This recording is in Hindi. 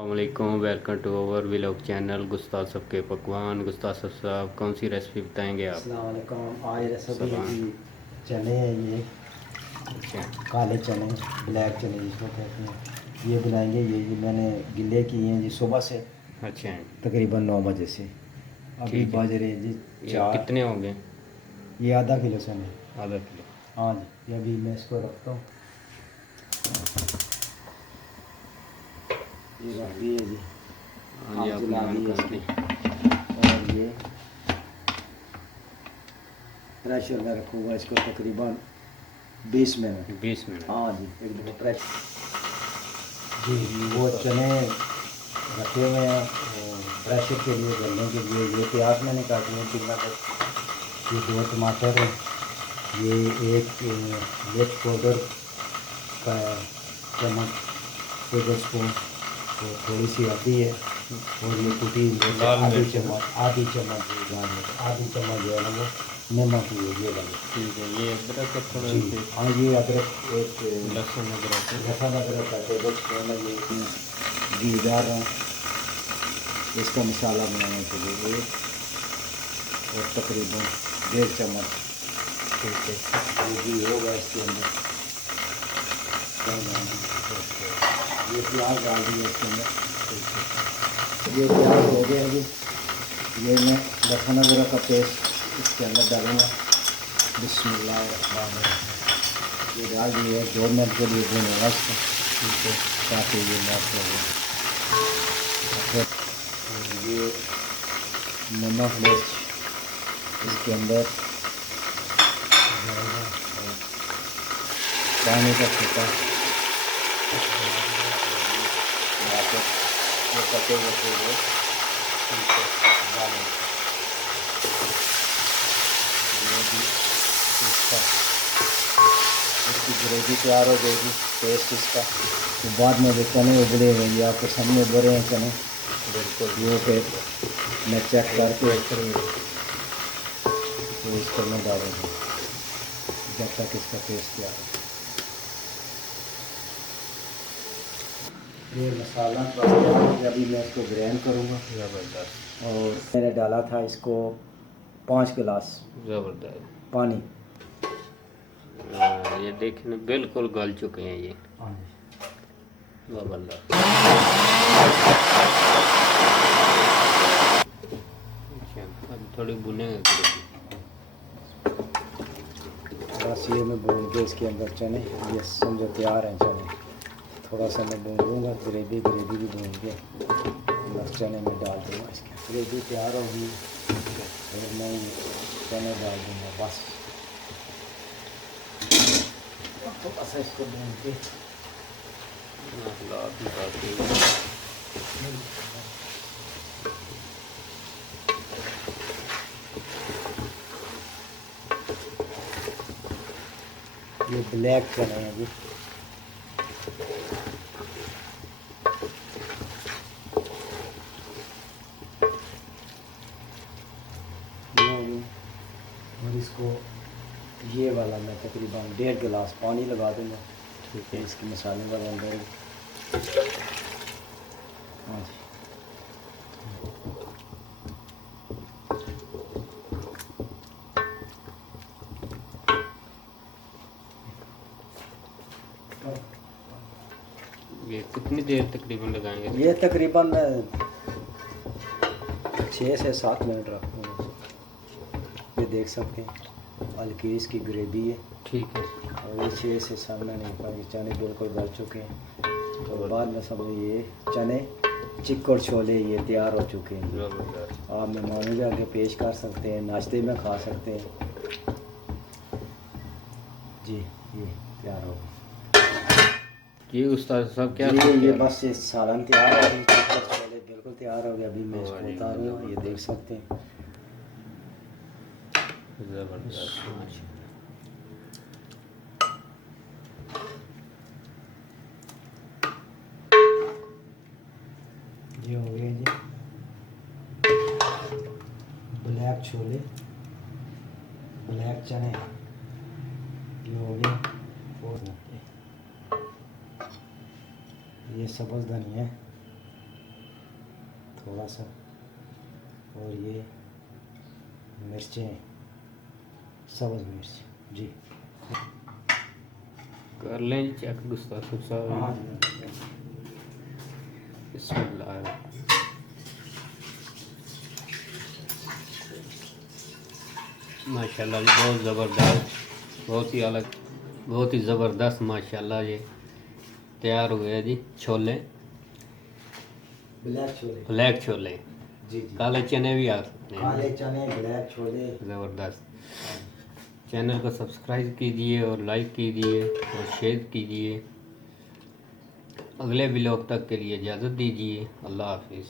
वालेकुम, welcome to our vlog channel Gustad सबके पकवान। गुस्ताद साहब कौन सी रेसिपी बताएंगे आप? अस्सलाम वालेकुम। आज रेसिपी है सलाम। जी चने हैं ये अच्छा काले चने, ब्लैक चने जिसको कहते हैं। ये बनाएंगे। ये मैंने गिले किए हैं जी सुबह से, अच्छा, तकरीबन 9 बजे से। अभी ठीक है। बज रहे हैं जी ये 4। कितने होंगे? ये आधा किलो चने। आधा किलो। हाँ जी, ये अभी मैं इसको रखता हूँ। ये रख दिए जी, हाँ जी, आग आप जला ऑन दी है कर इसकी। दें। और ये प्रेशर में रखूँगा इसको तकरीबन 20 मिनट। 20 मिनट। हाँ जी, एक दफ़ा प्रेशर जी। वो चने रखे हुए हैं प्रेशर के लिए, गलने के लिए। ये प्याज मैंने काटे हैं 3 अदरक, ये 2 टमाटर है, ये एक मिर्च पाउडर का चम्मच, 1 स्पून, और थोड़ी सी हल्दी है, और ये कुटी मिर्च लाल आधी मिर्च है ना? चम्मच, आधी चम्मच लाल मिर्च, आधी चम्मच जो है ना वो नमक की है, ये वाली। ठीक है। ये अदरक का थोड़ा जी सा हाँ, ये अदरक एक लहसुन अदरक है। लहसुन अदरक का 2 स्पून है। ये घी डाल रहा हूँ इसका मसाला बनाने के लिए, एक और तकरीबन 1.5 चम्मच ठीक है। ये घी होगा इसके अंदर। क्या डालना है? ये प्याज डाल दिया इसके अंदर। ये प्याज हो गया जी। ये मैं लहसुन अदरक का पेस्ट इसके अंदर डालूँगा। बिस्मिल्लाहिर्रहमानिर्रहीम। ये डाल दिए, 2 मिनट के लिए भूनूंगा इसको, ठीक है। ताकि ये मैश लगे। ये नमक मिर्च इसके अंदर जाएगा, और पानी का छींटा डालकर ये कटे हुए वो डालें। ये भी इसका इसकी ग्रेवी तैयार हो जाएगी, पेस्ट इसका। तो बाद में जो चने उबले हुए, ये आपके सामने उबल रहे हैं चने, बिल्कुल। वो फिर मैं चेक करके प्रेशर में। तो इसको मैं डालूँगा जब तक इसका पेस्ट तैयार हो। ये मसाला तो तैयार हो गया, अभी मैं इसको ग्राइंड करूँगा। ज़बरदस्त। और मैंने डाला था इसको 5 गिलास ज़बरदस्त। पानी। ये देखने बिल्कुल गल चुके हैं ये। हाँ जी। ज़बरदस्त। अच्छा, अब थोड़ी भुनेंगे करेगी। बस ये मैं भून के इसके अंदर चने, ये समझो तैयार हैं चने। थोड़ा सा मैं भून लूँगा, ग्रेवी ग्रेवी भी भून के बस चने में डाल दूँगा। इसकी ग्रेवी तैयार होगी, फिर मैं ये चने डाल दूँगा बस। थोड़ा सा इसको भून के हालात निकालते हैं। ये ब्लैक चने हैं जी। ये हो गए। और इसको ये वाला मैं तकरीबन 1.5 गिलास पानी लगा दूँगा। ठीक है। इसके मसाले वाले अंदर ही। हाँ जी। ये कितनी देर तकरीबन लगाएंगे? ये तकरीबन 6 से 7 मिनट रखूँगा। ये देख सकते हैं हल्की इसकी ग्रेवी है, ठीक है। और ये 6 से 7 मिनट नहीं पाएंगे, चने बिल्कुल गल चुके हैं। तो बाद में समझो ये चने चिक्कड़ छोले ये तैयार हो चुके हैं। ज़बरदस्त। आप मेहमानों के आगे पेश कर सकते हैं, नाश्ते में खा सकते हैं जी। ये तैयार हो गया ये उस्ताद साहब क्या जी। करते ये हैं? बस ये सालन तैयार हो गई, चिक्कड़ छोले बिल्कुल तैयार हो गया। अभी मैं वाह इसको जी, उतारूँगा, ये देख ज़बरदस्त। सकते हैं। ज़बरदस्त, माशा। ये हो गए जी ब्लैक छोले, ब्लैक चने। ये हो गए। और ये सब्ज़ धनिया, थोड़ा सा, और ये मिर्चें, सब्ज़ मिर्च जी। कर लें जी चेक गुस्ताख हाँ साहब। जी। बिस्मिल्लाह। माशाल्लाह जी बहुत ज़बरदस्त, बहुत ही अलग, बहुत ही ज़बरदस्त माशाल्लाह ये तैयार हुए हैं जी छोले, ब्लैक छोले। ब्लैक छोले। जी जी। काले चने भी आ सकते हैं। काले चने, ब्लैक छोले। ज़बरदस्त। चैनल को सब्सक्राइब कीजिए और लाइक कीजिए और शेयर कीजिए। अगले व्लॉग तक के लिए इजाज़त दीजिए। अल्लाह हाफिज़।